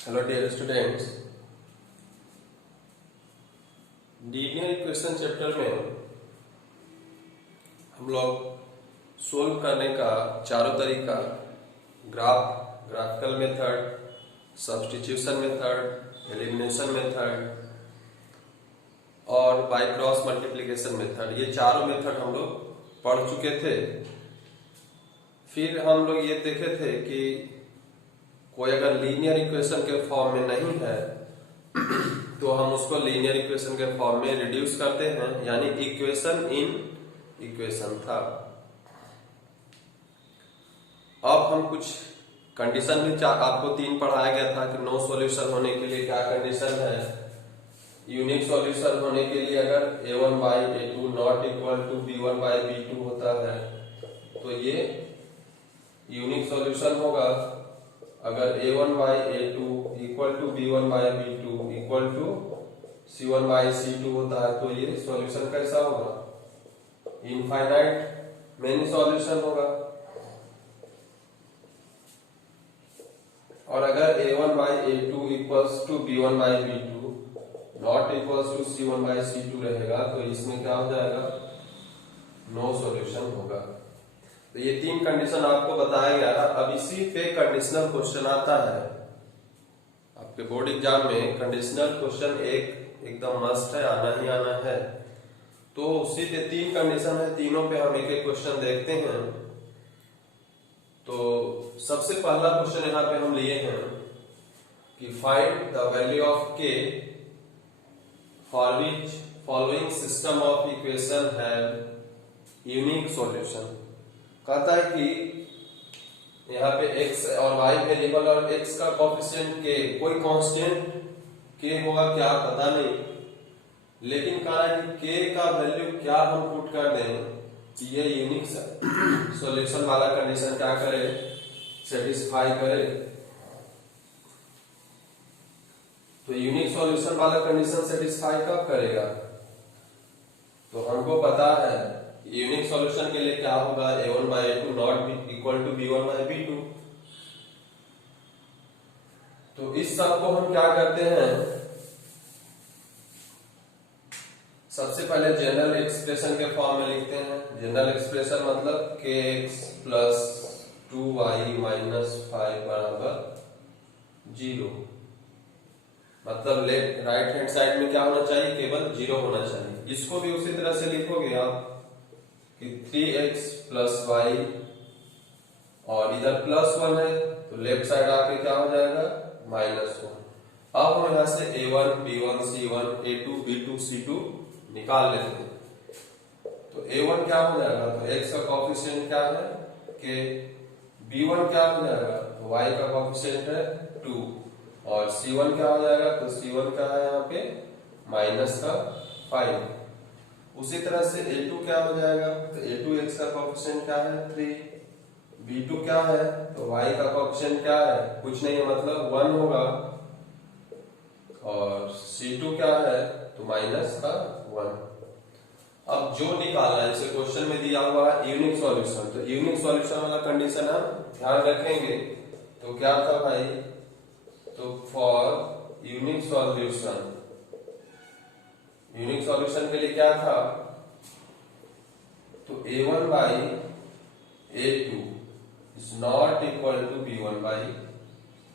Hello dear students, linear equation chapter में हम लोग सोल्व करने का चारों तरीका graphical method, substitution method, elimination method और बाय क्रॉस मल्टीप्लिकेशन मेथड, ये चारों मेथड हम लोग पढ़ चुके थे। फिर हम लोग ये देखे थे कि कोई अगर लीनियर इक्वेशन के फॉर्म में नहीं है तो हम उसको लीनियर इक्वेशन के फॉर्म में रिड्यूस करते हैं, यानी इक्वेशन इन इक्वेशन था। अब हम कुछ कंडीशन भी आपको 3 पढ़ाया गया था कि नो सॉल्यूशन होने के लिए क्या कंडीशन है। यूनिक सॉल्यूशन होने के लिए अगर a1 by a2 not equal to b1 by b2 होता है तो ये यूनिक सॉल्यूशन होगा। अगर a1 by a2 equal to b1 by b2 equal to c1 by c2 होता है तो ये सॉल्यूशन कैसा होगा, इनफाइनाइट मेनी सॉल्यूशन होगा। और अगर a1 by a2 equals to b1 by b2 not equals to c1 by c2 रहेगा तो इसमें क्या हो जाएगा, नो सॉल्यूशन होगा। तो ये 3 कंडीशन आपको बताया गया। अब इसी पे कंडीशनल क्वेश्चन आता है आपके बोर्ड एग्जाम में। कंडीशनल क्वेश्चन एकदम मस्ट है, आना ही आना है। तो उसी पे 3 कंडीशन है, तीनों पे हम एक एक क्वेश्चन देखते हैं। तो सबसे पहला क्वेश्चन यहाँ पे हम लिए हैं कि find the value of k for which following system of equation have unique solution. कहता है कि यहाँ पे x और y वेरिएबल और x का कोएफिशिएंट k, कोई कांस्टेंट k होगा क्या पता नहीं, लेकिन कहा है कि k का वैल्यू क्या हम पुट कर दें कि ये यूनिक सॉल्यूशन वाला कंडीशन क्या करे, सेटिस्फाई करे। तो यूनिक सॉल्यूशन वाला कंडीशन सेटिस्फाई कब करेगा, तो हमको पता है यूनिक सॉल्यूशन के लिए क्या होगा, a1 by a2 not equal to b1 by b2। तो इस सब को हम क्या करते हैं, सबसे पहले जनरल एक्सप्रेशन के फॉर्म में लिखते हैं। जनरल एक्सप्रेशन मतलब kx प्लस 2y माइनस 5 बराबर 0। मतलब लेफ्ट राइट हैंड साइड में क्या होना चाहिए, केवल 0 होना चाहिए। इसको भी उसी तरह से लिखोगे आप कि 3x प्लस y और इधर प्लस 1 है तो लेफ्ट साइड आके क्या हो जाएगा, -1। अब हम यहां से a1 b1 c1 a2 b2 c2 निकाल लेते हैं। तो a1 क्या हो जाएगा, तो x का कोएफिशिएंट क्या है k, b1 क्या हो जाएगा, तो y का कोएफिशिएंट है 2 और c1 क्या हो जाएगा, तो c1 क्या है यहाँ पे -5। उसी तरह से a2 क्या हो जाएगा, तो a2 x का कोएफिशिएंट क्या है 3, b2 क्या है, तो y का कोएफिशिएंट क्या है, कुछ नहीं है मतलब 1 होगा और c2 क्या है, तो -1। अब जो निकालना है, जैसे क्वेश्चन में दिया हुआ है यूनिक सॉल्यूशन, तो यूनिक सॉल्यूशन वाला कंडीशन हम ध्यान रखेंगे। तो क्या था भाई, तो for unique solution, unique solution के लिए क्या था, तो a1 by a2 is not equal to b1 by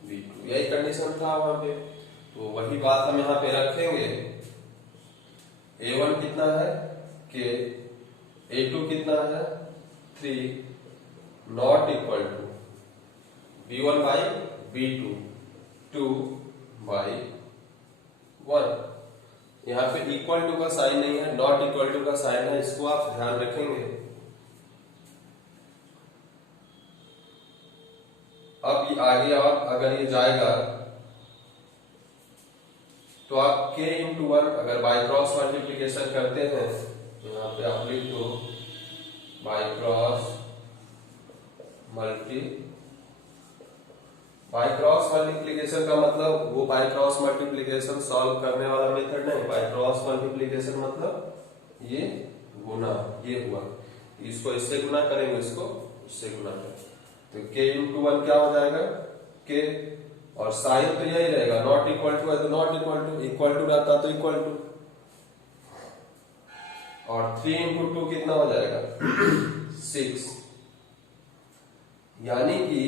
b2, यही कंडीशन था वहां पे। तो वही बात हम यहाँ पे रखेंगे। a1 कितना है k, a2 कितना है 3 not equal to b1 by b2 2 by 1। यहाँ पे इक्वल टू का साइन नहीं है, नॉट इक्वल टू का साइन है, इसको आप ध्यान रखेंगे। अब ये आगे और अगर ये जाएगा तो आप k इंटू 1 अगर बाय क्रॉस मल्टीप्लीकेशन करते हैं तो यहाँ पे आप लिख दो बाय क्रॉस मल्टीप्लीकेशन का मतलब वो बाय क्रॉस मल्टीप्लीकेशन सॉल्व करने वाला मेथड नहीं। बाय क्रॉस मल्टीप्लीकेशन मतलब ये गुना, ये हुआ, इसको इससे गुना करेंगे, इसको इससे गुना करेंगे, तो k इंटू 1 क्या हो जाएगा, k और साइन तो यही रहेगा, नॉट इक्वल टू है तो नॉट इक्वल टू रहता तो इक्वल टू। और 3 इंटू 2 कितना हो जाएगा 6। यानी कि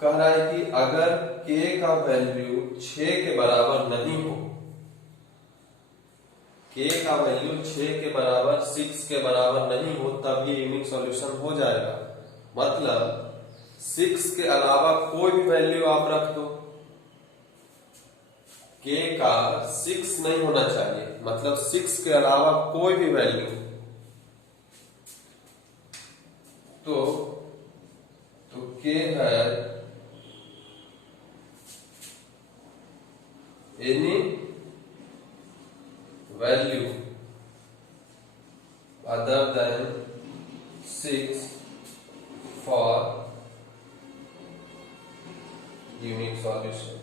कह रहा है कि अगर k का वैल्यू 6 के बराबर नहीं हो, k का वैल्यू 6 के बराबर 6 के बराबर नहीं हो, तब ये यूनिक सॉल्यूशन हो जाएगा। मतलब 6 के अलावा कोई भी वैल्यू आप रख दो, k का 6 नहीं होना चाहिए, मतलब 6 के अलावा कोई भी वैल्यू, तो k है any value other than 6 for unique solution.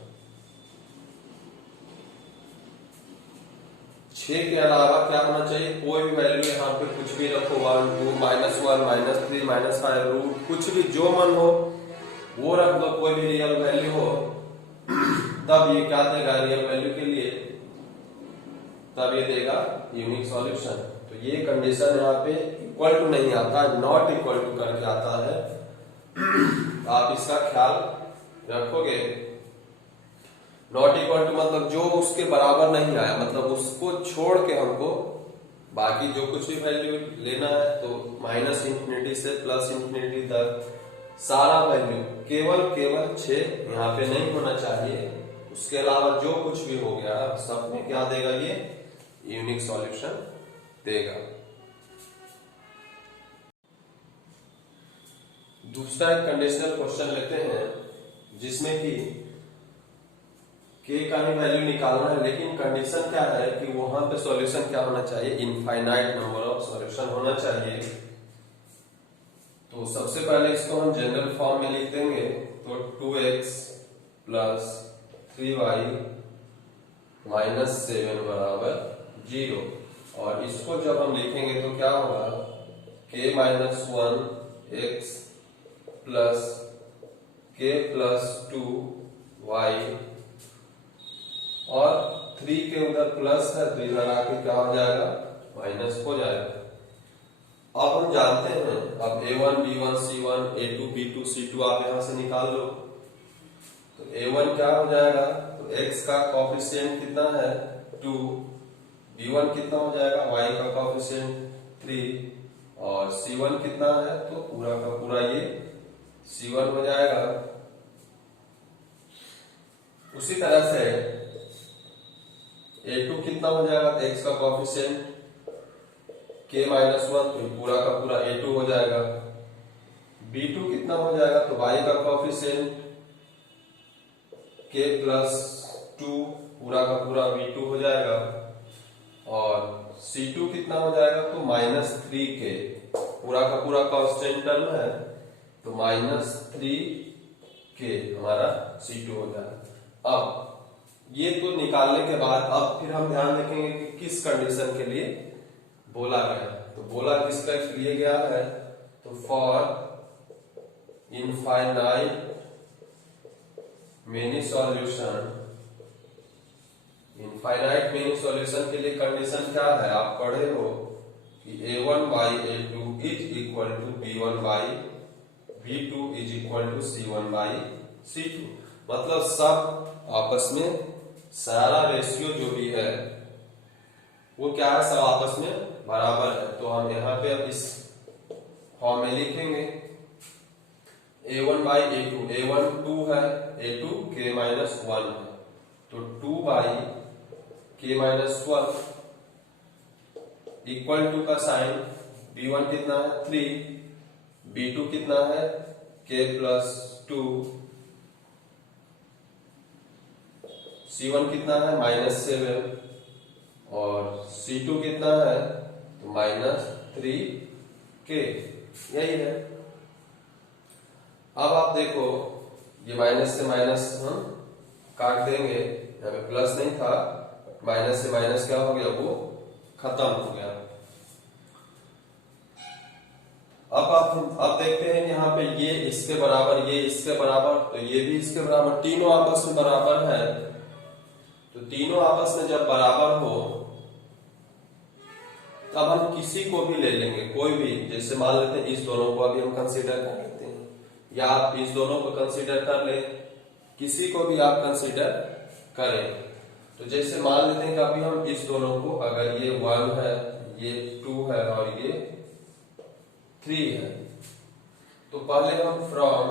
6 के अलावा क्या होना चाहिए, कोई भी वैल्यू यहाँ पे कुछ भी रखो, 1 2 -1 -3 -5 रूट कुछ भी जो मन हो वो रख दो, कोई भी रियल वैल्यू हो, तब ये क्या देगा रियल वैल्यू के लिए, तब ये देगा यूनिक सॉल्यूशन। तो ये कंडीशन यहाँ पे इक्वल टू नहीं आता, नॉट इक्वल टू करके आता है। आप इसका ख्याल रखोगे। नॉट इक्वल टू मतलब जो उसके बराबर नहीं आया, मतलब उसको छोड़ के हमको बाकी जो कुछ भी वैल्यू लेना है, तो -∞ से +∞ तक सारा वैल्यू केवल 6 यहाँ पे नहीं होना चाहिए, उसके अलावा जो कुछ भी हो गया सब में क्या देगा, ये यूनिक सॉल्यूशन देगा। दूसरा एक कंडीशनल क्वेश्चन लेते हैं जिसमें कि k का भी वैल्यू निकालना है, लेकिन कंडीशन क्या है कि वहां पे सॉल्यूशन क्या होना चाहिए, इनफाइनाइट नंबर ऑफ सॉल्यूशन होना चाहिए। तो सबसे पहले इसको हम जनरल फॉर्म में लिख देंगे, तो 2x + 3y - 7 बराबर 0। और इसको जब हम लिखेंगे तो क्या होगा, k - 1x + k + 2y, और 3 के उधर प्लस है तो इधर आके क्या हो जाएगा, माइनस हो जाएगा। अब हम जानते हैं, अब a1 b1 c1 a2 b2 c2 आप यहां से निकाल लो। तो a1 क्या हो जाएगा, तो x का कोफिशिएंट कितना है 2, b1 कितना हो जाएगा, y का कोफिशिएंट 3, और c1 कितना है, तो पूरा का पूरा ये c1 हो जाएगा। उसी तरह से a2 कितना हो जाएगा, तो x का कोफिशिएंट k - 1, तो पूरा का पूरा a2 हो जाएगा। b2 कितना हो जाएगा, तो y का कोफिशिएंट k + 2, पूरा का पूरा b2 हो जाएगा। और c2 कितना हो जाएगा, तो -3k, पूरा का पूरा कांस्टेंट टर्म है, तो -3k हमारा c2 हो जाएगा। अब ये तो निकालने के बाद अब फिर हम ध्यान रखेंगे कि किस कंडीशन के लिए बोला गया है। तो बोला किसका लिए गया है, तो for infinite many solution, infinite many solution के लिए कंडीशन क्या है, आप पढ़े हो कि a1/a2 = b1/b2 = c1/c2, मतलब सब आपस में सारा रेशियो जो भी है वो क्या है, सब आपस में बराबर है। तो हम यहाँ पे अब इस फॉर्म में लिखेंगे a1/a2, a1 2 है, a2 k - 1 है, तो 2/k - 1 इक्वल टू का साइन, b1 कितना है 3, b2 कितना है k + 2, c1 कितना है -7, और c2 कितना है, तो -3k, यही है। अब आप देखो ये माइनस से माइनस हम काट देंगे, यहाँ पे प्लस नहीं था, माइनस से माइनस क्या हो गया, वो खत्म हो गया। अब देखते हैं कि यहाँ पे ये इसके बराबर, ये इसके बराबर, तो ये भी इसके बराबर, तीनों आपस में बराबर है। तो तीनों आपस में जब बराबर हो तब हम किसी को भी ले लेंगे, कोई भी, जैसे मान लेते हैं इस दोनों को अभी हम कंसीडर कर लेते हैं, या आप इस दोनों को कंसीडर कर ले, किसी को भी आप कंसीडर करें। तो जैसे मान लेते हैं कि अभी हम इस दोनों को, अगर ये 1 है, ये 2 है और ये 3 है, तो पहले हम फ्रॉम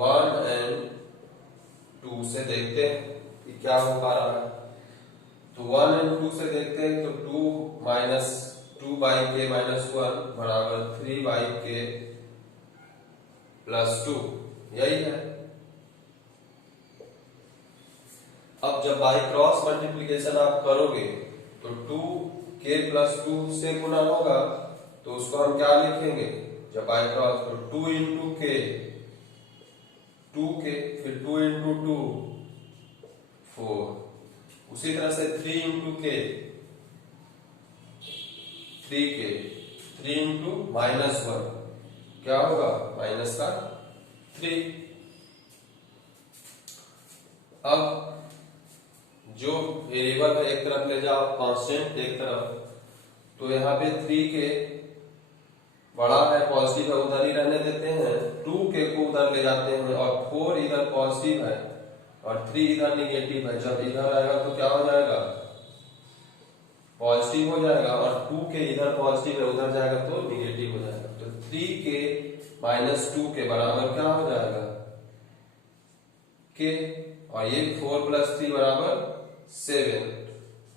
1 एंड 2 से देखते हैं कि क्या हो पा रहा है। तो 1 एंड 2 से देखते हैं, तो 2 माइनस 2 बाई के माइनस 1 बराबर 3 बाई के प्लस 2, यही है। अब जब बाई क्रॉस मल्टीप्लीकेशन आप करोगे तो 2 के प्लस 2 से गुना होगा, तो उसको हम क्या लिखेंगे जब बाई क्रॉस, तो 2 इंटू के, 2 के, फिर 2 इंटू 2 4, उसी तरह से 3 इंटू के, 3 के, 3 इंटू माइनस 1 क्या होगा, माइनस का 3। अब जो वेरिएबल है एक तरफ ले जाओ, कांस्टेंट एक तरफ, तो यहाँ पे 3 के बड़ा है, पॉजिटिव है, उधर ही रहने देते हैं, 2 के को उधर ले जाते हैं, और 4 इधर पॉजिटिव है और 3 इधर निगेटिव है। जब इधर आएगा तो क्या हो जाएगा, पॉजिटिव हो जाएगा, और 2 के इधर पॉजिटिव है, उधर जाएगा तो निगेटिव हो जाएगा। तो 3 के माइनस 2 के बराबर क्या हो जाएगा, के, और ये 4 प्लस 3 बराबर 7,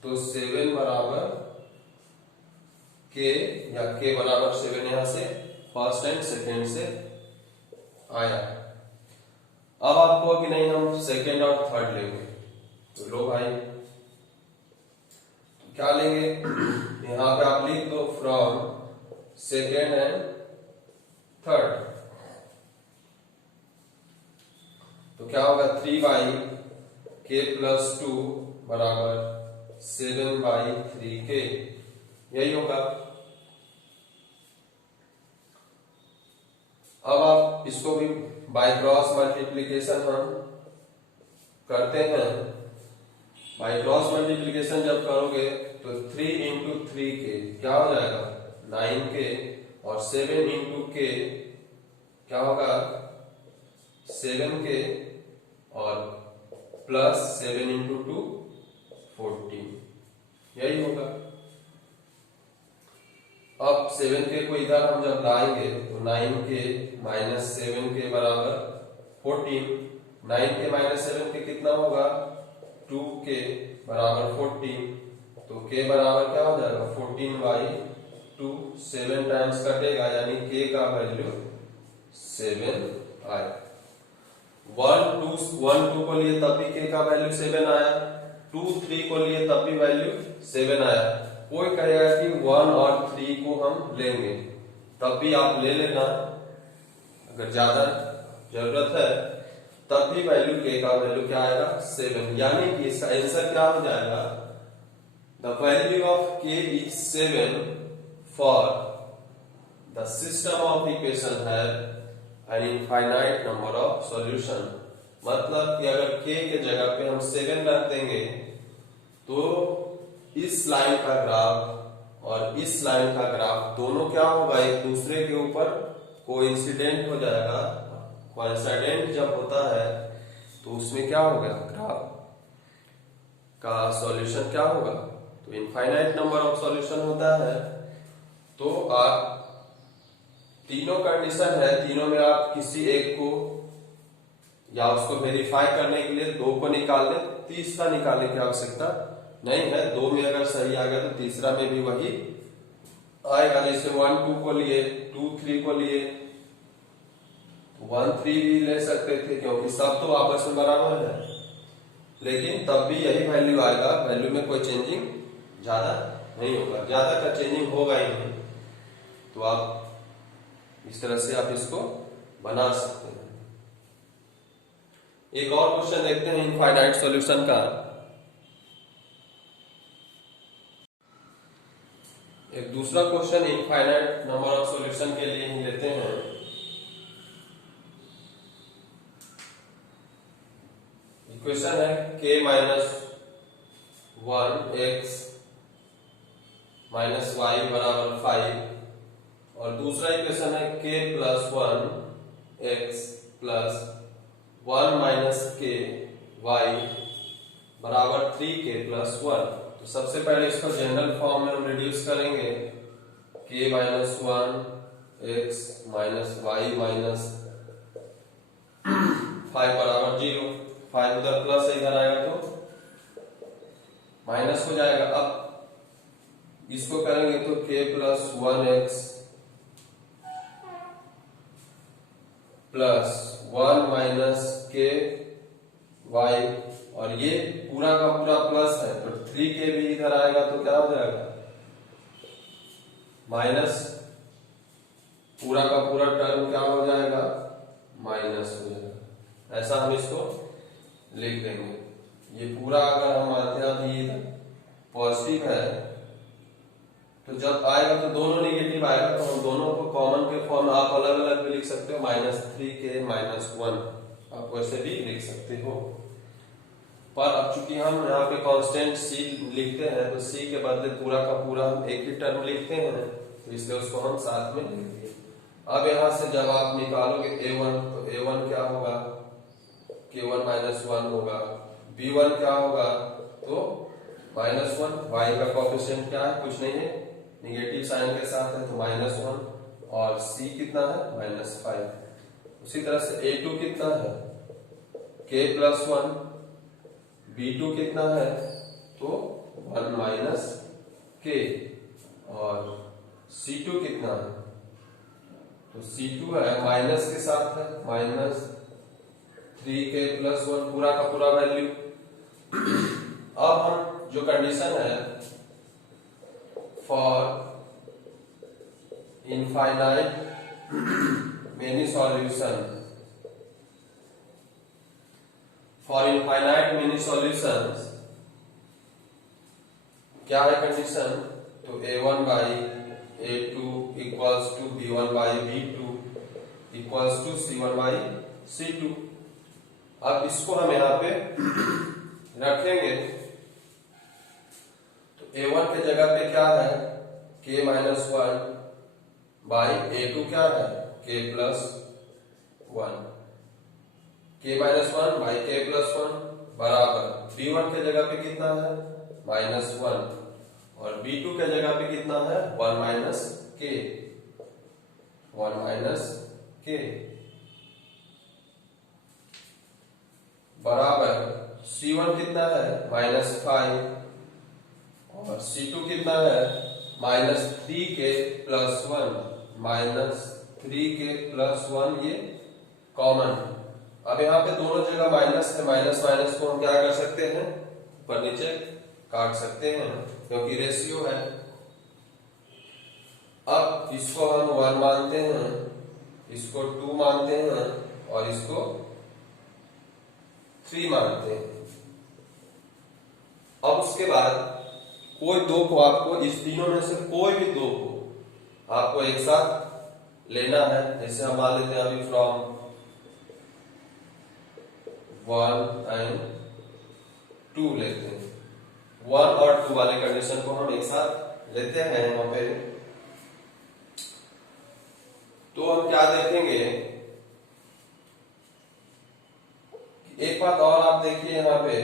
तो 7 बराबर के, या के बराबर 7 यहां से फर्स्ट एंड सेकेंड से आया। अब आपको कि नहीं हम सेकेंड और थर्ड लेंगे, तो लो भाई, तो क्या लेंगे, यहां पे आप लिख दो फ्रॉम सेकेंड एंड थर्ड, तो क्या होगा 3 बाई के प्लस 2 बराबर 7 बाई 3 के, यही होगा। अब आप इसको भी बाय क्रॉस मल्टीप्लीकेशन हम करते हैं। बाय क्रॉस मल्टीप्लीकेशन जब करोगे तो 3 इंटू 3 के क्या हो जाएगा, 9 के, और 7 इंटू के क्या होगा, 7 के, और प्लस 7 इंटू 2 14, यही होगा। अब 7 के को इधर हम जब लाएंगे तो 9 के माइनस 7 के बराबर 14, 9 के माइनस 7 के कितना होगा, 2 के बराबर 14, तो के बराबर क्या हो जाएगा 14 बाई 2, 7 टाइम्स कटेगा, यानी के का वैल्यू 7 आया। 1 2 को लिए तब भी के का वैल्यू 7 आया, 2 3 को लिए तब भी वैल्यू 7 आया। कोई कहेगा कि 1 और 3 को हम लेंगे, तब भी आप ले लेना, अगर ज्यादा जरूरत है तब भी वैल्यू के का वैल्यू क्या आएगा 7, यानी कि इसका आंसर क्या हो जाएगा, the value of k is 7 for the system of equation है an infinite number of solution. मतलब कि अगर के जगह पे हम 7 रख देंगे तो इस लाइन का ग्राफ और इस लाइन का ग्राफ दोनों क्या होगा, एक दूसरे के ऊपर कोइंसिडेंट हो जाएगा। कोइंसिडेंट जब होता है तो उसमें क्या होगा, ग्राफ का सॉल्यूशन क्या होगा, तो इनफाइनाइट नंबर ऑफ सॉल्यूशन होता है। तो आप तीनों कंडीशन है, तीनों में आप किसी एक को या उसको वेरीफाई करने के लिए 2 को निकाल लें, तीसरा निकालने की आवश्यकता नहीं है। 2 में अगर सही आ गया तो तीसरा में भी वही आएगा। जैसे 1 2 को लिए, 2 3 को लिए, 1 3 भी ले सकते थे क्योंकि सब तो आपस में बराबर है, लेकिन तब भी यही वैल्यू आएगा, वैल्यू में कोई चेंजिंग ज्यादा नहीं होगा, ज्यादा का चेंजिंग होगा ही नहीं। तो आप इस तरह से आप इसको बना सकते हैं। एक और क्वेश्चन देखते हैं इनफाइनाइट सॉल्यूशन का। एक दूसरा question infinite number of solution के लिए ही लेते हैं। इक्वेशन है k minus 1 x minus y बराबर 5 और दूसरा इक्वेशन है k plus 1 x plus 1 minus k y बराबर 3k प्लस 1। तो सबसे पहले इसको जनरल फॉर्म में हम रिड्यूस करेंगे। k minus 1 x minus y minus 5 बराबर 0। 5 उधर प्लस इधर आएगा तो माइनस हो जाएगा। अब इसको करेंगे तो k plus 1x plus 1 minus k y और ये पूरा का पूरा प्लस है तो 3k भी इधर आएगा तो क्या हो जाएगा माइनस। पूरा का पूरा टर्म क्या हो जाएगा माइनस हो जाएगा। ऐसा हम इसको लिख देंगे। ये पूरा अगर हम मानते हैं अभी पॉजिटिव है तो जब आएगा तो दोनों निगेटिव आएगा तो हम दोनों को कॉमन के फॉर्म आप अलग अलग भी लिख सकते हो। माइनस 3k माइनस 1 आप वैसे भी लिख सकते हो। पर अब चूंकि हम यहाँ पे कांस्टेंट c लिखते हैं तो c के बदले पूरा का पूरा हम एक ही टर्म लिखते हैं तो इसलिए उसको हम साथ में लिख दिए। अब यहाँ से जब आप निकालोगे a1 तो a1 क्या होगा k1 माइनस 1 होगा। b1 क्या होगा तो माइनस 1। y का कोएफिशिएंट क्या है कुछ नहीं है निगेटिव साइन के साथ है तो माइनस 1 और c कितना है माइनस 5। उसी तरह से a2 कितना है k प्लस 1 b2 कितना है तो 1 माइनस k और c2 कितना है तो c2 है माइनस के साथ है माइनस 3k प्लस 1 पूरा का पूरा वैल्यू। अब हम जो कंडीशन है for infinite many solution for infinite many solutions क्या है कंडीशन तो a1 by a2 equals to b1 by b2 equals to c1 by c2। अब इसको हम यहाँ पे रखेंगे तो a1 के जगह पे क्या है k माइनस 1 बाई a2 क्या है k plus 1 k minus 1 by k plus 1 बराबर b1 के जगह पे कितना है माइनस 1 और b2 के जगह पे कितना है 1 माइनस k 1 माइनस k बराबर c1 कितना है माइनस 5 और c2 कितना है minus 3k plus 1 minus 3k plus 1 ये कॉमन। अब यहाँ पे दोनों जगह माइनस है माइनस माइनस को हम क्या कर सकते हैं ऊपर नीचे काट सकते हैं क्योंकि रेशियो है। अब इसको हम 1 मानते हैं इसको 2 मानते हैं और इसको 3 मानते हैं। अब उसके बाद कोई दो को आपको इस तीनों में से कोई भी दो को आपको एक साथ लेना है। जैसे हम मान लेते हैं अभी फ्रॉम 1 एंड 2 लेते हैं। 1 और 2 वाले कंडीशन को हम एक साथ लेते हैं यहाँ पे तो हम क्या देखेंगे एक बात और आप देखिए यहाँ पे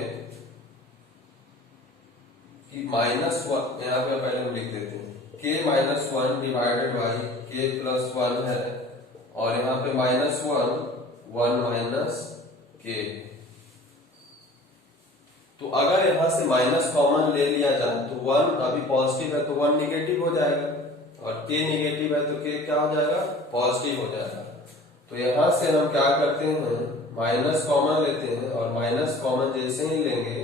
कि माइनस 1 यहाँ पे पहले हम लिख देते हैं k minus 1 divided by k plus 1 है और यहाँ पे माइनस 1 माइनस k। तो अगर यहां से माइनस कॉमन ले लिया जाए तो 1 अभी पॉजिटिव है तो 1 निगेटिव हो जाएगा और k निगेटिव है तो k क्या हो जाएगा पॉजिटिव हो जाएगा। तो यहां से हम क्या करते हैं माइनस कॉमन लेते हैं और माइनस कॉमन जैसे ही लेंगे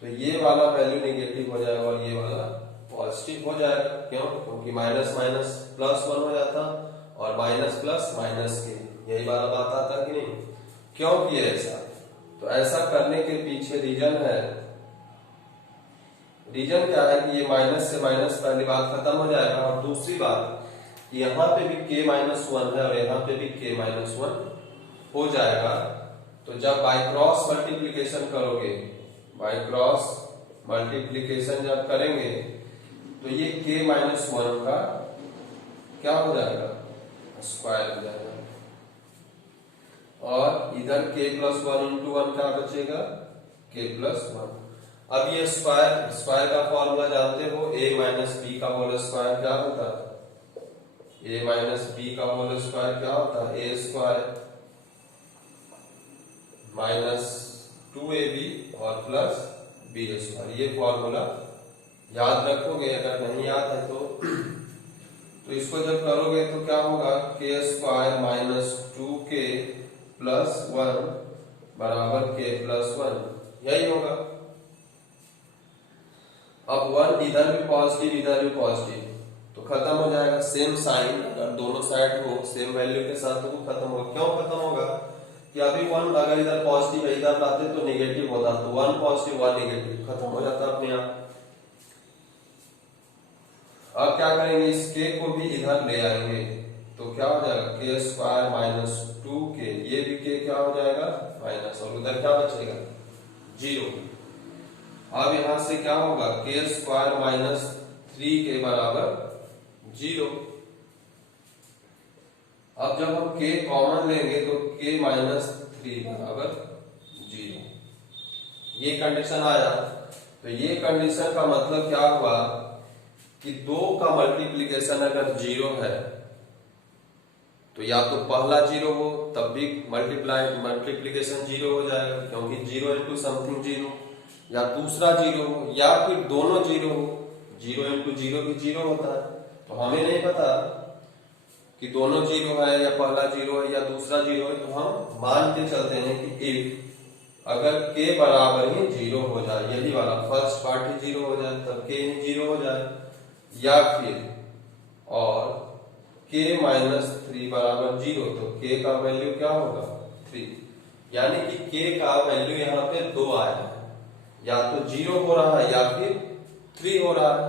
तो ये वाला वैल्यू निगेटिव हो जाएगा और ये वाला पॉजिटिव हो जाएगा। क्यों क्योंकि माइनस माइनस प्लस 1 हो जाता और माइनस प्लस माइनस k यही वाला बात आता कि नहीं। क्यों किया ऐसा तो ऐसा करने के पीछे रीजन है रीजन क्या है कि ये माइनस से माइनस पहली बात खत्म हो जाएगा, और दूसरी बात यहाँ पे भी k माइनस वन है और यहाँ पे भी k माइनस वन हो जाएगा। तो जब बाय क्रॉस मल्टीप्लीकेशन करोगे, बाय क्रॉस मल्टीप्लीकेशन जब करेंगे तो ये k माइनस वन का क्या हो जाएगा, स्क्वायर हो जाएगा, और इधर k plus one into one क्या बचेगा, k प्लस वन। अब ये स्क्वायर का फॉर्मूला जानते हो, a माइनस बी का होल स्क्वायर क्या होता है, a माइनस बी का होल स्क्वायर क्या होता है, a स्क्वायर माइनस 2ab और प्लस b स्क्वायर। ये फॉर्मूला याद रखोगे, अगर नहीं याद है तो इसको जब करोगे तो क्या होगा, k square minus 2k plus one बराबर k प्लस वन, यही होगा। अब वन इधर भी पॉजिटिव इधर भी पॉजिटिव, तो खत्म हो जाएगा। सेम साइन अगर दोनों साइड हो सेम वैल्यू के साथ तो खत्म होगा। क्यों खत्म होगा कि अभी वन अगर इधर पॉजिटिव है इधर लाते तो नेगेटिव होता, तो वन पॉजिटिव वन नेगेटिव खत्म हो जाता अपने आप। अब क्या करेंगे, इस k को भी इधर ले आएंगे तो क्या हो जाएगा, k स्क्वायर माइनस 2k, ये भी k क्या हो जाएगा माइनस, और उधर क्या बचेगा, जीरो। अब यहां से क्या होगा, k स्क्वायर माइनस 3k बराबर जीरो। अब जब हम k कॉमन लेंगे तो k माइनस 3 बराबर जीरो। ये कंडीशन आया, तो ये कंडीशन का मतलब क्या हुआ कि दो का मल्टीप्लीकेशन अगर जीरो है तो या तो पहला जीरो हो तब भी मल्टीप्लीकेशन जीरो हो जाएगा, क्योंकि जीरो इंटू समथिंग जीरो, या दूसरा जीरो हो या फिर दोनों जीरो हो, जीरो इंटू जीरो भी जीरो होता है। तो हमें नहीं पता कि दोनों जीरो है या पहला जीरो है या दूसरा जीरो है, तो हम मान के चलते हैं कि इफ अगर k बराबर ही जीरो हो जाए, यही वाला फर्स्ट पार्ट ही जीरो हो जाए तब k ही जीरो हो जाए, या फिर और k माइनस 3 बराबर जीरो, तो k का वैल्यू क्या होगा 3, यानी कि k का वैल्यू यहाँ पे 2 आया है, या तो जीरो हो रहा है या फिर 3 हो रहा है,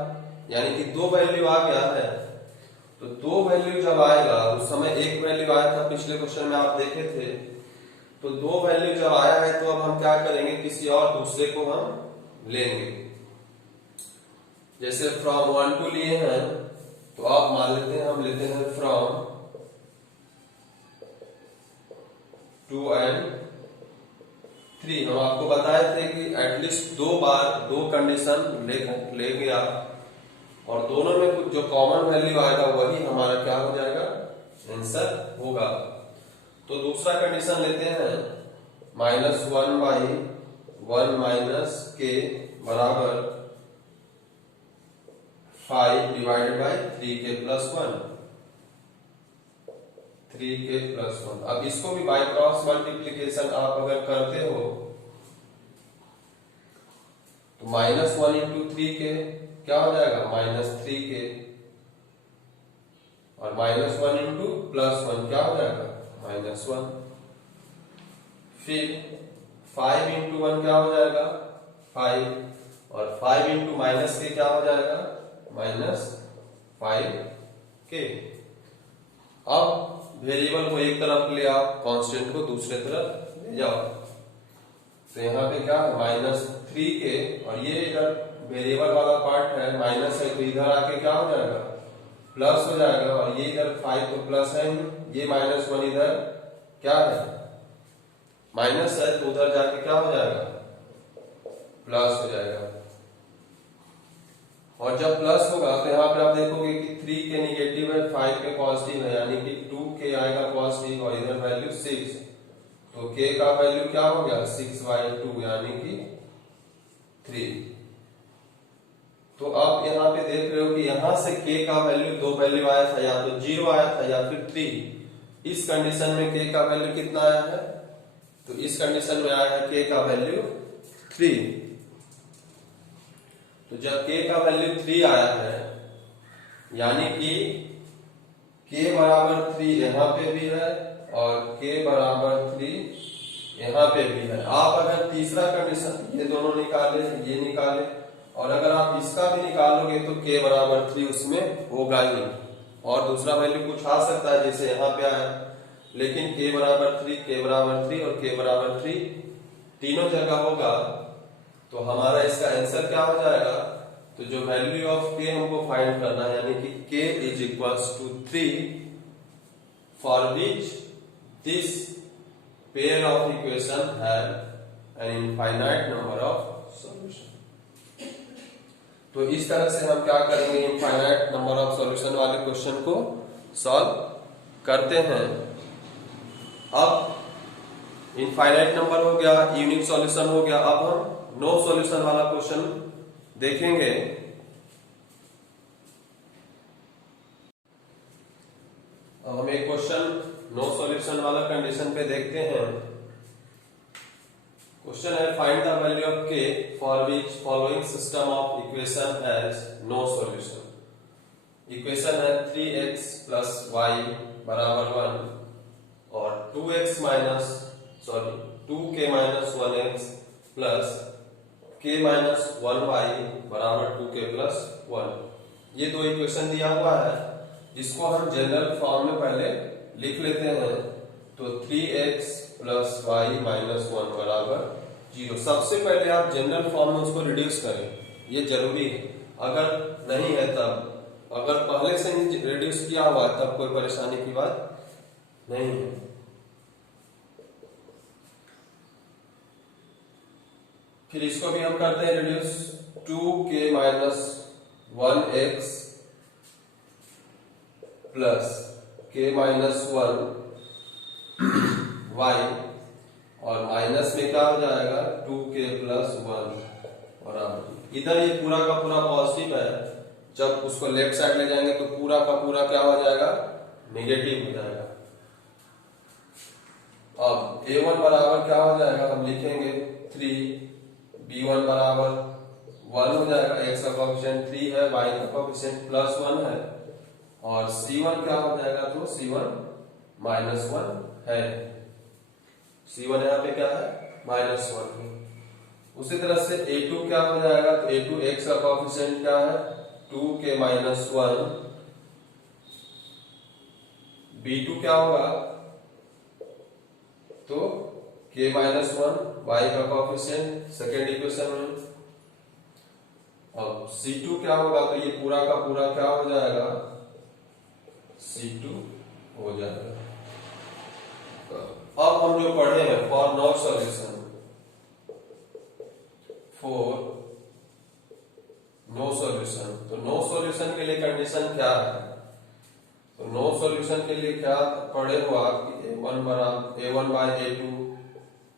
यानी कि 2 वैल्यू आ गया है। तो 2 वैल्यू जब आएगा, उस समय एक वैल्यू आया था पिछले क्वेश्चन में आप देखे थे, तो 2 वैल्यू जब आया है तो अब हम क्या करेंगे, किसी और दूसरे को हम लेंगे। जैसे फ्रॉम 1 टू लिए हैं तो आप मान लेते हैं हम लेते हैं फ्रॉम 2 एंड 3। हम आपको बताए थे कि एटलीस्ट 2 बार 2 कंडीशन लेंगे आप, और दोनों में कुछ जो कॉमन वैल्यू आएगा वही हमारा क्या हो जाएगा, आंसर होगा। तो दूसरा कंडीशन लेते हैं, माइनस 1 बाई 1 माइनस k बराबर 5 divided by 3k plus 1, 3k plus 1। अब इसको भी बाय क्रॉस मल्टीप्लीकेशन आप अगर करते हो तो माइनस 1 इंटू 3k क्या हो जाएगा, माइनस 3k, और माइनस 1 इंटू प्लस 1 क्या हो जाएगा, माइनस 1। फिर 5 इंटू 1 क्या हो जाएगा 5, और 5 इंटू माइनस k क्या हो जाएगा, माइनस 5k। अब वेरिएबल को एक तरफ ले आओ, कांस्टेंट को दूसरे तरफ ले जाओ, तो यहाँ पे क्या है माइनस 3k, और ये इधर वेरिएबल वाला पार्ट है माइनस है, तो इधर आके क्या हो जाएगा, प्लस हो जाएगा, और ये इधर 5 तो प्लस है ही, ये माइनस 1 इधर क्या है माइनस है, तो उधर जाके क्या हो जाएगा, प्लस हो जाएगा। और जब प्लस होगा तो यहाँ पे आप देखोगे कि 3k निगेटिव है, 5k पॉजिटिव है, यानी कि 2k आएगा पॉजिटिव, और इधर वैल्यू 6, तो k का वैल्यू क्या हो गया 6/2 यानी कि 3। तो आप यहाँ पे देख रहे हो कि यहाँ से k का वैल्यू 2 वैल्यू आया था, या तो 0 आया था या फिर 3। इस कंडीशन में k का वैल्यू कितना आया है, तो इस कंडीशन में आया है k का वैल्यू 3। तो जब k का वैल्यू 3 आया है, यानी कि k बराबर 3 यहाँ पे भी है और k बराबर 3 यहाँ पे भी है। आप अगर तीसरा कंडीशन ये दोनों निकाले, ये निकाले, और अगर आप इसका भी निकालोगे तो k बराबर 3 उसमें होगा ही, और दूसरा वैल्यू कुछ आ सकता है जैसे यहाँ पे आया, लेकिन k बराबर 3, k बराबर 3 और k बराबर 3 तीनों जगह होगा। तो हमारा इसका आंसर क्या हो जाएगा, तो जो वैल्यू ऑफ k हमको फाइंड करना है, यानी कि k is equals to 3 for which this pair of equation have an infinite number of solution. तो इस तरह से हम क्या करेंगे, इनफाइनाइट नंबर ऑफ सॉल्यूशन वाले क्वेश्चन को सॉल्व करते हैं। अब इनफाइनाइट नंबर हो गया, यूनिक सॉल्यूशन हो गया, अब हम नो सॉल्यूशन वाला क्वेश्चन देखेंगे। अब हम एक क्वेश्चन नो सॉल्यूशन वाला कंडीशन पे देखते हैं। क्वेश्चन है find the value of k for which following system of equation has no solution. Equation है 3x प्लस y बराबर 1 और 2k minus 1x plus k minus 1y बराबर 2k प्लस 1। ये दो इक्वेशन दिया हुआ है, जिसको हम जनरल फॉर्म में पहले लिख लेते हैं। तो 3x प्लस वाई माइनस 1 बराबर 0। सबसे पहले आप जनरल फॉर्म में उसको रिड्यूस करें, ये जरूरी है। अगर नहीं है तब, अगर पहले से ही रिड्यूस किया हुआ है तब कोई परेशानी की बात नहीं है। फिर इसको भी हम करते हैं reduce, 2k minus 1x plus k minus 1 y और माइनस में क्या हो जाएगा 2k प्लस 1 बराबर। इधर ये पूरा का पूरा पॉजिटिव है, जब उसको लेफ्ट साइड ले जाएंगे तो पूरा का पूरा क्या हो जाएगा, नेगेटिव हो जाएगा। अब a1 बराबर क्या हो जाएगा, हम लिखेंगे 3, b1 बराबर 1 हो जाएगा, x का कोएफिशिएंट 3 है, y का कोएफिशिएंट प्लस 1 है, और c1 क्या हो जाएगा, तो c1 माइनस 1 है। c1 यहाँ पे क्या है, माइनस 1 है। उसी तरह से a2 क्या हो जाएगा, तो a2 x का कोएफिशिएंट क्या है, 2k माइनस 1, b2 क्या होगा, तो k माइनस 1 y का कोएफिशिएंट सेकेंड इक्वेशन में। अब c2 क्या होगा, तो ये पूरा का पूरा क्या हो जाएगा, c2 हो जाएगा। अब हम जो पढ़े हैं for no solution, for no solution, तो नो सॉल्यूशन के लिए कंडीशन क्या है, तो नो सॉल्यूशन के लिए क्या पढ़े हो आप, a1 बराबर a1 by a2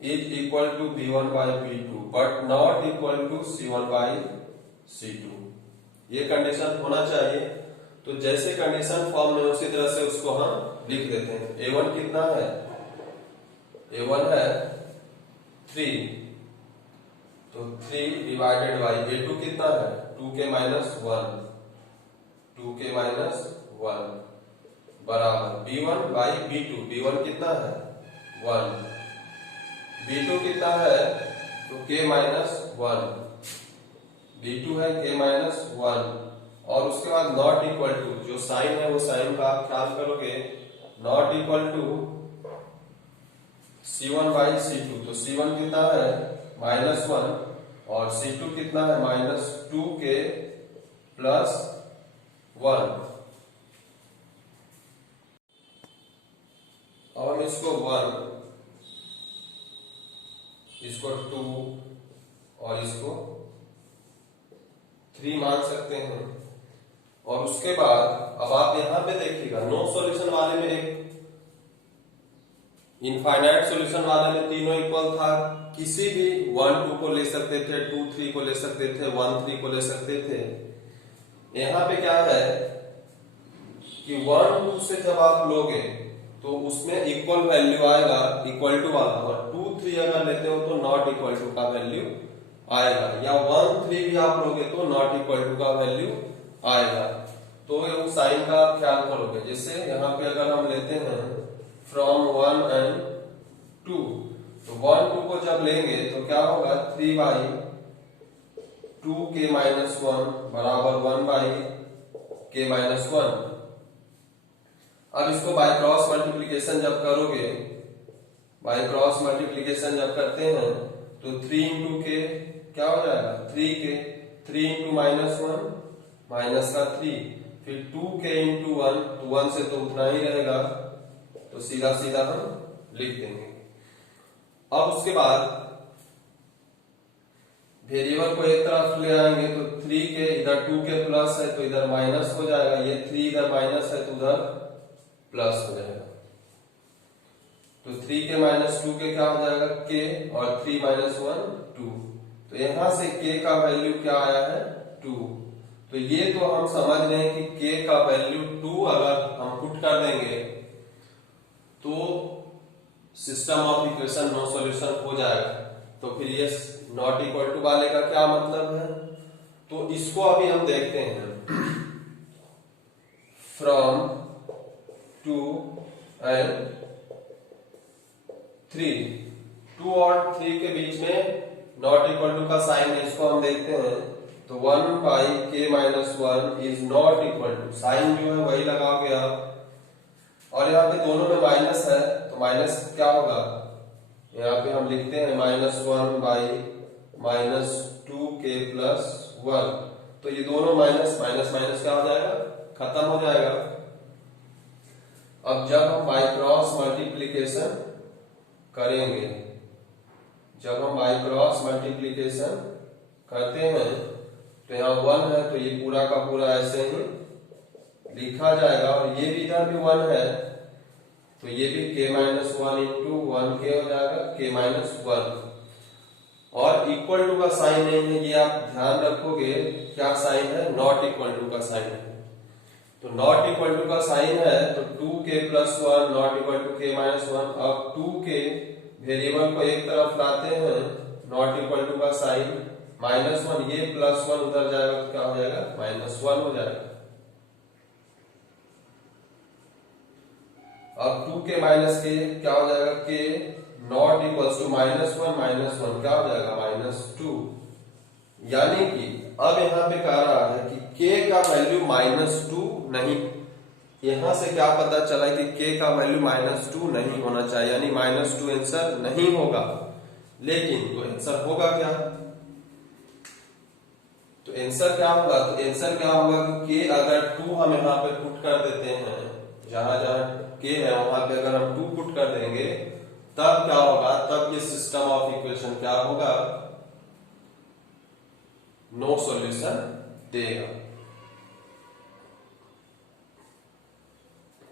is equal to b1 by b2 but not equal to c1 by c2। ये कंडीशन होना चाहिए। तो जैसे कंडीशन फॉर्म में उसी तरह से उसको हम लिख देते हैं। a1 कितना है, a1 है 3, तो 3 डिवाइडेड बाई a2 कितना है, 2k माइनस 1, 2k माइनस 1 बराबर b1 बाई b2, b1 कितना है 1, b2 कितना है, तो k माइनस 1, b2 है k माइनस 1, और उसके बाद नॉट इक्वल टू, जो साइन है वो साइन का आप ख्याल करोगे, not equal to c1 by c2, तो c1 कितना है माइनस 1 और c2 कितना है माइनस 2k प्लस 1। और हम इसको 1, इसको 2 और इसको 3 मान सकते हैं। और उसके बाद अब आप यहां पे देखिएगा, नो सॉल्यूशन वाले में एक, इनफाइनाइट सॉल्यूशन वाले में तीनों इक्वल था, किसी भी 1 2 को ले सकते थे, 2 3 को ले सकते थे, 1 3 को ले सकते थे। यहाँ पे क्या है कि 1 2 से जब आप लोगे तो उसमें इक्वल वैल्यू आएगा, इक्वल टू वाला, और 2 3 अगर लेते हो तो नॉट इक्वल टू का वैल्यू आएगा, या 1 3 भी आप लोगे तो नॉट इक्वल टू का वैल्यू आएगा। तो ये साइन का ख्याल करोगे। जैसे यहाँ पे अगर हम लेते हैं फ्रॉम 1 एंड 2, तो 1 2 को जब लेंगे तो क्या होगा, 3 बाई 2k माइनस 1 बराबर 1/k-1। अब इसको बाय क्रॉस मल्टीप्लीकेशन जब करोगे, बाय क्रॉस मल्टीप्लीकेशन जब करते हैं तो 3 इंटू के क्या हो जाएगा 3k, 3 इंटू माइनस 1 माइनस का 3, फिर 2k इंटू 1, तो 1 से तो उतना ही रहेगा, तो सीधा सीधा हम लिख देंगे। अब उसके बाद वेरिएबल को एक तरफ ले आएंगे तो 3k इधर 2k प्लस है तो इधर माइनस हो जाएगा, ये 3 इधर माइनस है तो उधर प्लस हो जाएगा, तो 3k माइनस 2k क्या हो जाएगा k, और 3 माइनस 1 2, तो यहां से k का वैल्यू क्या आया है 2। तो ये तो हम समझ रहे हैं कि k का वैल्यू 2 अगर हम पुट कर देंगे तो system of equation no solution हो जाएगा। तो फिर ये नॉट इक्वल टू वाले का क्या मतलब है, तो इसको अभी हम देखते हैं। फ्रॉम 2 एंड 3, 2 और 3 के बीच में नॉट इक्वल टू का साइन है, इसको हम देखते हैं। तो 1/k-1 is not equal to, sign जो है वही लगाओगे आप, और यहाँ पे दोनों में माइनस है तो माइनस क्या होगा, यहाँ पे हम लिखते हैं -1/-2k+1, तो ये दोनों माइनस माइनस माइनस क्या हो जाएगा खत्म हो जाएगा। अब जब हम बाय क्रॉस मल्टीप्लीकेशन करेंगे, जब हम बाय क्रॉस मल्टीप्लीकेशन करते हैं तो यहाँ 1 है तो ये पूरा का पूरा ऐसे ही लिखा जाएगा, और ये भी इधर भी 1 है तो ये भी k-1 इंटू 1k हो जाएगा k-1, और इक्वल टू का साइन नहीं है, ये आप ध्यान रखोगे क्या साइन है, नॉट इक्वल टू का साइन है। तो नॉट इक्वल टू का साइन है तो 2k+1 not equal to k-1। अब 2k वेरिएबल को एक तरफ लाते हैं, नॉट इक्वल टू का साइन -1, ये +1 उधर जाएगा तो क्या हो जाएगा -1 हो जाएगा। अब 2k माइनस के क्या हो जाएगा k नॉट इक्वल टू -1 क्या हो जाएगा -2, यानी कि अब यहाँ पे कह रहा है कि k का वैल्यू -2 नहीं, यहां से क्या पता चला कि k का वैल्यू -2 नहीं होना चाहिए, यानी -2 आंसर नहीं होगा। लेकिन तो आंसर होगा क्या, तो आंसर क्या होगा, तो आंसर क्या होगा कि k अगर 2 हम यहाँ पे पुट कर देते हैं, जहां जहां k है वहां पे अगर हम 2 पुट कर देंगे तब क्या होगा, तब ये सिस्टम ऑफ इक्वेशन क्या होगा, नो सॉल्यूशन देगा।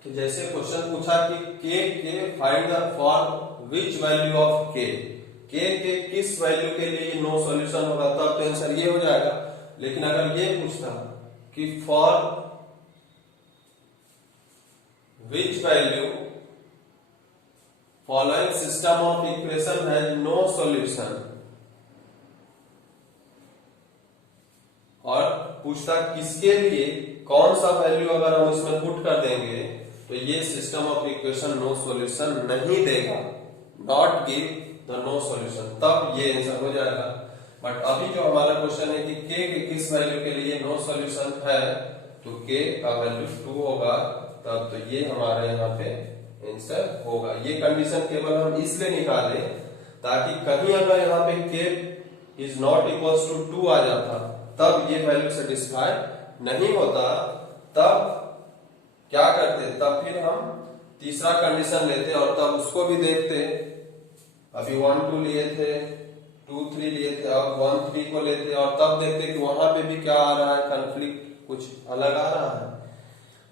तो जैसे क्वेश्चन पूछा कि k find the for which value of k के किस वैल्यू के लिए नो सॉल्यूशन होगा, तब तो आंसर ये हो जाएगा। लेकिन अगर ये पूछता कि for which value following system of equation has no solution, और पूछता किसके लिए कौन सा वैल्यू अगर हम इसमें पुट कर देंगे तो ये system of equation no solution नहीं देगा, not give the no solution, तब ये आंसर हो जाएगा। बट अभी जो हमारा क्वेश्चन है कि k के किस वैल्यू के लिए नो सॉल्यूशन है, तो k का वैल्यू 2 होगा, तब तो ये हमारे यहाँ पे आंसर होगा। ये कंडीशन केवल हम इसलिए निकाले ताकि कहीं अगर यहाँ पे k is not equal to 2 आ जाता तब ये वैल्यू सेटिस्फाई नहीं होता, तब क्या करते, तब फिर हम तीसरा कंडीशन लेते और तब उसको भी देखते। अभी 1 2 लिए थे, 2 3 लिए थे, अब 1 3 को लेते और तब देखते कि वहां पे भी क्या आ रहा है, कॉन्फ्लिक्ट कुछ अलग आ रहा है।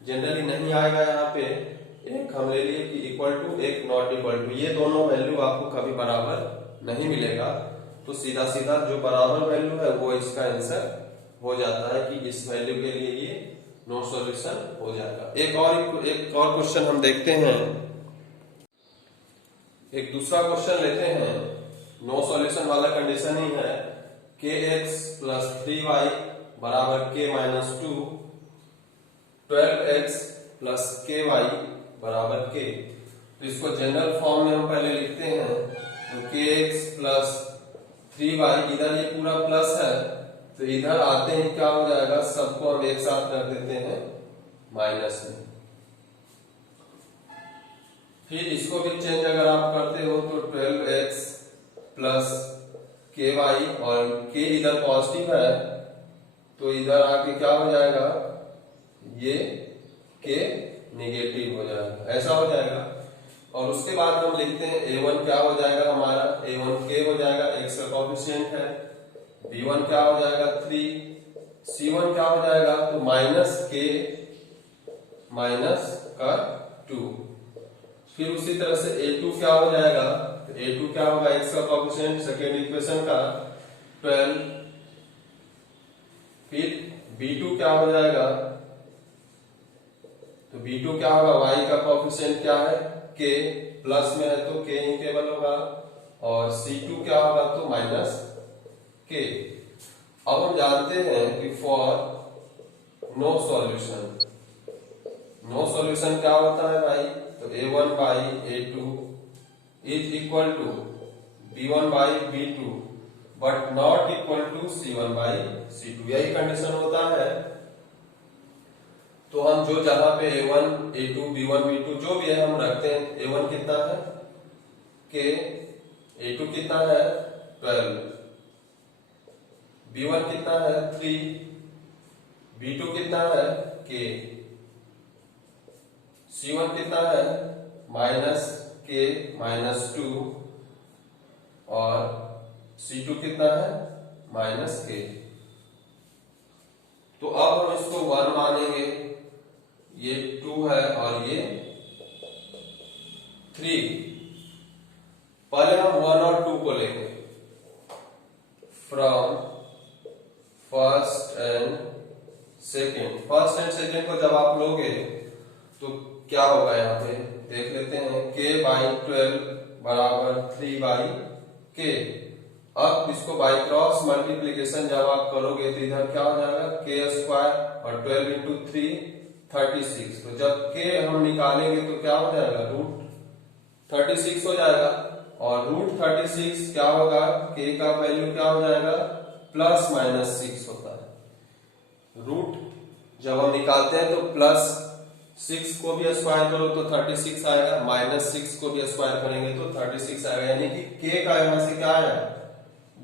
जनरली नहीं आएगा, यहाँ पे एक हम ले लिए कि इक्वल टू, एक नॉट इक्वल टू, ये दोनों वैल्यू आपको कभी बराबर नहीं मिलेगा, तो सीधा सीधा जो बराबर वैल्यू है वो इसका आंसर हो जाता है कि इस वैल्यू के लिए ये नो सॉल्यूशन हो जाएगा। एक और क्वेश्चन हम देखते हैं, एक दूसरा क्वेश्चन लेते हैं, नो सॉल्यूशन वाला कंडीशन ही है, kx + 3y बराबर k-2, 12x + ky बराबर k। तो इसको जनरल फॉर्म में हम पहले लिखते हैं, तो kx + 3y, इधर ये पूरा प्लस है तो तो इधर आते ही क्या हो जाएगा, सबको हम एक साथ कर देते हैं माइनस में। फिर इसको भी चेंज अगर आप करते हो तो 12x प्लस ky, और k इधर पॉजिटिव है तो इधर आके क्या हो जाएगा, ये k नेगेटिव हो जाएगा, ऐसा हो जाएगा। और उसके बाद हम लिखते हैं a1 क्या हो जाएगा हमारा, a1 k हो जाएगा, x का कोएफिशिएंट है, b1 क्या हो जाएगा 3, c1 क्या हो जाएगा, तो माइनस k माइनस का 2। फिर उसी तरह से a2 क्या हो जाएगा, तो a2 क्या होगा, x का कोएफिशिएंट सेकेंड इक्वेशन का 12। फिर b2 क्या हो जाएगा, तो b2 क्या होगा, y का कोएफिशिएंट क्या है k, प्लस में है तो k ही केवल होगा, और c2 क्या होगा, तो माइनस k। अब हम जानते हैं कि for no solution, no solution क्या होता है भाई, तो a1 by a2 is equal to b1 by b2 but not equal to c1 by c2, यही कंडीशन होता है। तो हम जो जहां पे a1 a2 b1 b2 जो भी है हम रखते हैं, a1 कितना है k, a2 कितना है 12, b1 कितना है 3, b2 कितना है k, c1 कितना है माइनस k माइनस 2, और c2 कितना है माइनस k। तो अब हम इसको 1 मानेंगे, ये 2 है और ये 3। पहले हम 1 और 2 को लेंगे, from first and second. First and second को जब आप लोगे तो क्या होगा, यहाँ पे देख लेते हैं, k बाई 12 बराबर 3 बाई k। अब इसको बाई क्रॉस मल्टीप्लीकेशन जब आप करोगे तो इधर क्या हो जाएगा, k स्क्वायर और 12 इंटू 3 36। तो जब k हम निकालेंगे तो क्या हो जाएगा, रूट 36 हो जाएगा, और रूट 36 क्या होगा, k का वैल्यू क्या हो जाएगा, प्लस माइनस 6 होता है। रूट जब हम निकालते हैं तो प्लस 6 को भी स्क्वायर करो तो 36 आएगा, माइनस 6 को भी स्क्वायर करेंगे तो 36 आएगा, यानी कि k का यहां से क्या आया,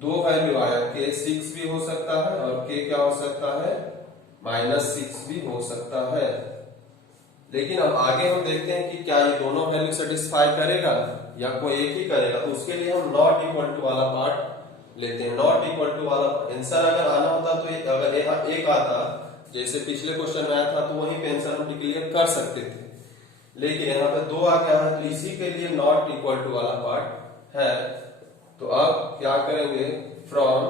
2 वैल्यू आया, k 6 भी हो सकता है और k क्या हो सकता है, माइनस 6 भी हो सकता है। लेकिन अब आगे हम देखते हैं कि क्या ये दोनों वैल्यू सेटिस्फाई करेगा या कोई एक ही करेगा, तो उसके लिए हम नॉट इक्वल टू वाला पार्ट लेते हैं। नॉट इक्वल टू वाला आंसर अगर आना होता तो अगर यहाँ एक आता, जैसे पिछले क्वेश्चन में आया था, तो वहीं पे आंसर हम डिक्लेयर कर सकते थे, लेकिन यहाँ पे 2 आ गया है तो इसी के लिए नॉट इक्वल टू वाला पार्ट है। तो अब क्या करेंगे, फ्रॉम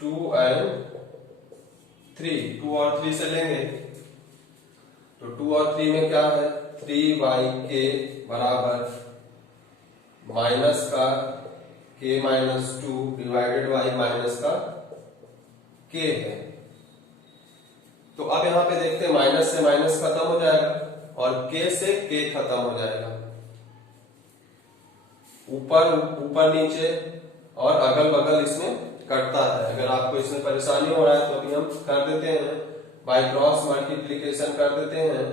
2 एंड 3, 2 और 3 से लेंगे, तो 2 और 3 में क्या है, 3 बाई k बराबर माइनस का k minus 2 divided by minus का k है। तो अब यहाँ पे देखते हैं, माइनस से माइनस खत्म हो जाएगा और k से k खत्म हो जाएगा, ऊपर नीचे और अगल बगल इसमें कटता है। अगर आपको इसमें परेशानी हो रहा है तो अभी हम कर देते हैं, बाय क्रॉस मल्टीप्लीकेशन कर देते हैं,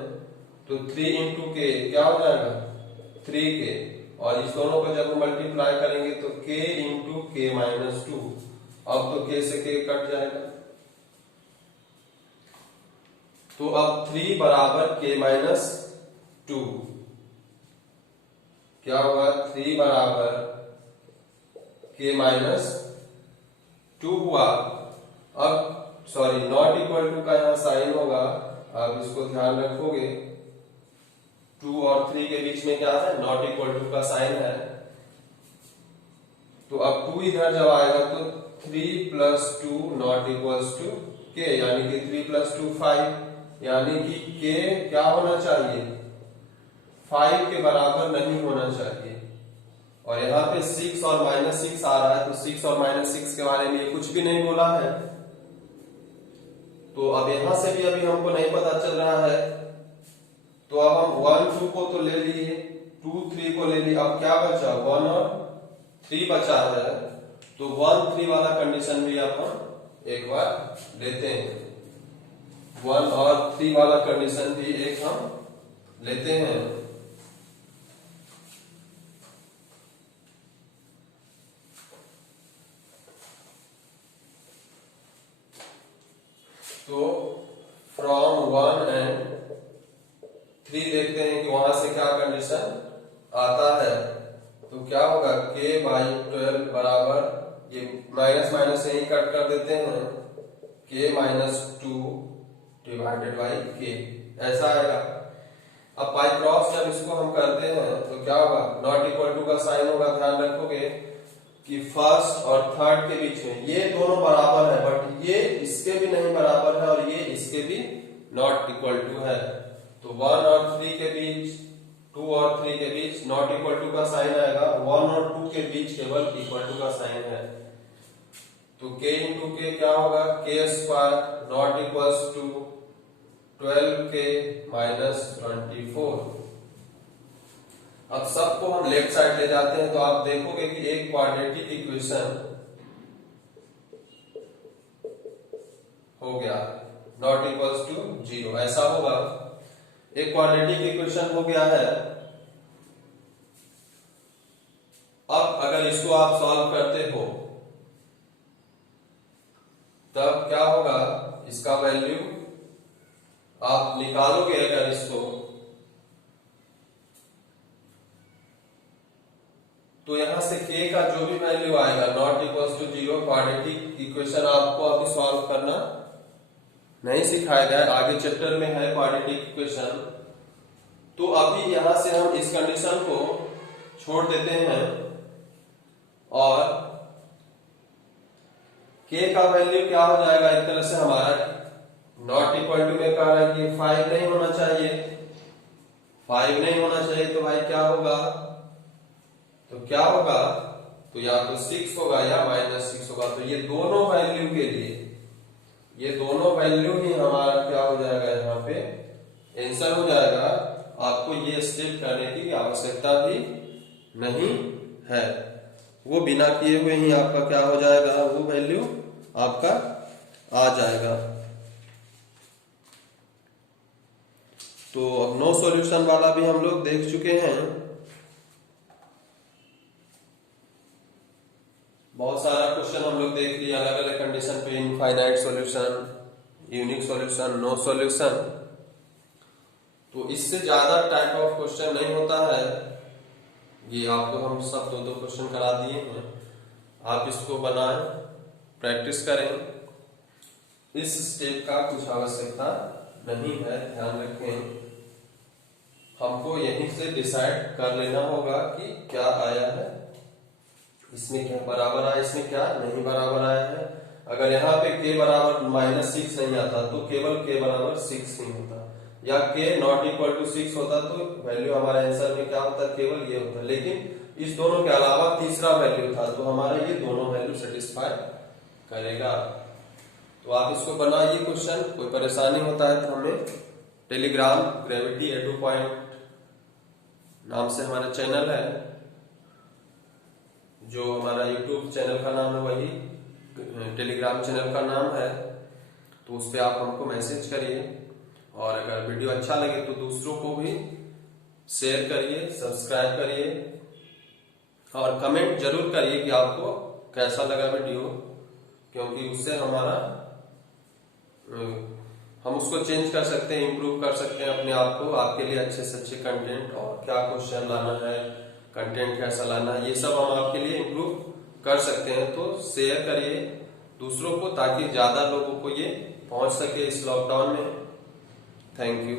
तो 3 इंटू k क्या हो जाएगा 3k, और इस दोनों को जब हम मल्टीप्लाई करेंगे तो k इंटू k माइनस 2, अब तो k से k कट जाएगा, तो अब 3 बराबर k माइनस 2, क्या होगा 3 बराबर k माइनस 2 हुआ। अब सॉरी, नॉट इक्वल टू का यहाँ साइन होगा, अब इसको ध्यान रखोगे, 2 और 3 के बीच में क्या है, नॉट इक्वल टू का साइन है। तो अब 2 इधर जब आएगा तो 3 plus 2 not equals to k, यानी कि 3 प्लस 2 5, यानी कि k क्या होना चाहिए, 5 के बराबर नहीं होना चाहिए। और यहाँ पे 6 और माइनस 6 आ रहा है, तो 6 और माइनस 6 के बारे में कुछ भी नहीं बोला है, तो अब यहां से भी अभी हमको नहीं पता चल रहा है। तो अब हम 1 2 को तो ले लिए, 2 3 को ले लिए, अब क्या बचा, 1 और 3 बचा है, तो 1 3 वाला कंडीशन भी अब हम एक बार लेते हैं। 1 और 3 वाला कंडीशन भी एक हम लेते हैं। तो फ्रॉम 1 एंड 3 देखते हैं कि वहां से क्या कंडीशन आता है। तो क्या होगा, k/12 बराबर, ये माइनस माइनस से ही कट कर देते हैं, k-2 डिवाइडेड बाई k, ऐसा आएगा। अब बाई क्रॉस जब इसको हम करते हैं तो क्या होगा, नॉट इक्वल टू का साइन होगा। ध्यान रखोगे कि फर्स्ट और थर्ड के बीच में ये दोनों बराबर है, बट ये इसके भी नहीं बराबर है और ये इसके भी नॉट इक्वल टू है। तो 1 और 3 के बीच, 2 और 3 के बीच नॉट इक्वल टू का साइन आएगा। 1 और 2 के बीच केवल इक्वल टू का साइन है। तो k इंटू के क्या होगा, k² not equals to 12k minus 24। अब सबको हम लेफ्ट साइड ले जाते हैं तो आप देखोगे कि एक क्वाड्रेटिक इक्वेशन हो गया, नॉट इक्वल्स टू 0, ऐसा होगा। एक क्वाड्रेटिक इक्वेशन हो गया है। अब अगर इसको आप सॉल्व करते हो तब क्या होगा, इसका वैल्यू आप निकालोगे अगर इसको, तो यहां से k का जो भी वैल्यू आएगा not equals to 0, quadratic equation आपको अभी सॉल्व करना नहीं सिखाया गया है, आगे चैप्टर में है क्वाड्रेटिक इक्वेशन। तो अभी यहां से हम इस कंडीशन को छोड़ देते हैं और k का वैल्यू क्या हो जाएगा, एक तरह से हमारा नॉट इक्वल टू में कह रहा है कि 5 नहीं होना चाहिए, 5 नहीं होना चाहिए। तो भाई क्या होगा, तो क्या होगा, तो या तो 6 होगा या -6 होगा। तो ये दोनों वैल्यू के लिए, ये दोनों वैल्यू ही हमारा क्या हो जाएगा, यहाँ पे आंसर हो जाएगा। आपको ये स्टेप करने की आवश्यकता भी नहीं है, वो बिना किए हुए ही आपका क्या हो जाएगा, वो वैल्यू आपका आ जाएगा। तो अब नो सॉल्यूशन वाला भी हम लोग देख चुके हैं। बहुत सारा क्वेश्चन हम लोग देख लिए अलग अलग कंडीशन पे, infinite solution, unique solution, no solution. तो इससे ज्यादा टाइप ऑफ क्वेश्चन नहीं होता है। ये आपको हम सब दो क्वेश्चन करा दिए हैं, आप इसको बनाएं, प्रैक्टिस करें। इस स्टेप का कुछ आवश्यकता नहीं है, ध्यान रखें। हमको यहीं से डिसाइड कर लेना होगा कि क्या आया है, इसमें क्या बराबर आया, इसमें क्या नहीं बराबर आया है। अगर यहाँ पे k बराबर -6 नहीं आता तो केवल k बराबर 6 नहीं होता, या k नॉट इक्वल टू 6 होता तो वैल्यू हमारे आंसर में क्या होता, केवल ये होता। लेकिन इस दोनों के अलावा तीसरा वैल्यू था, तो हमारा ये दोनों वैल्यू सेटिस्फाई करेगा। तो आप इसको बनाइए क्वेश्चन, कोई परेशानी होता है तो हमें टेलीग्राम ग्रेविटी एडू पॉइंट नाम से हमारा चैनल है, जो हमारा यूट्यूब चैनल का नाम है वही टेलीग्राम चैनल का नाम है। तो उस पर आप हमको मैसेज करिए, और अगर वीडियो अच्छा लगे तो दूसरों को भी शेयर करिए, सब्सक्राइब करिए, और कमेंट जरूर करिए कि आपको कैसा लगा वीडियो, क्योंकि उससे हमारा हम उसको चेंज कर सकते हैं, इम्प्रूव कर सकते हैं अपने आप को, आपके लिए अच्छे से अच्छे कंटेंट, और क्या क्वेश्चन लाना है, कंटेंट कैसा लाना है, ये सब हम आपके लिए इम्प्रूव कर सकते हैं। तो शेयर करिए दूसरों को, ताकि ज्यादा लोगों को ये पहुंच सके इस लॉकडाउन में। Thank you.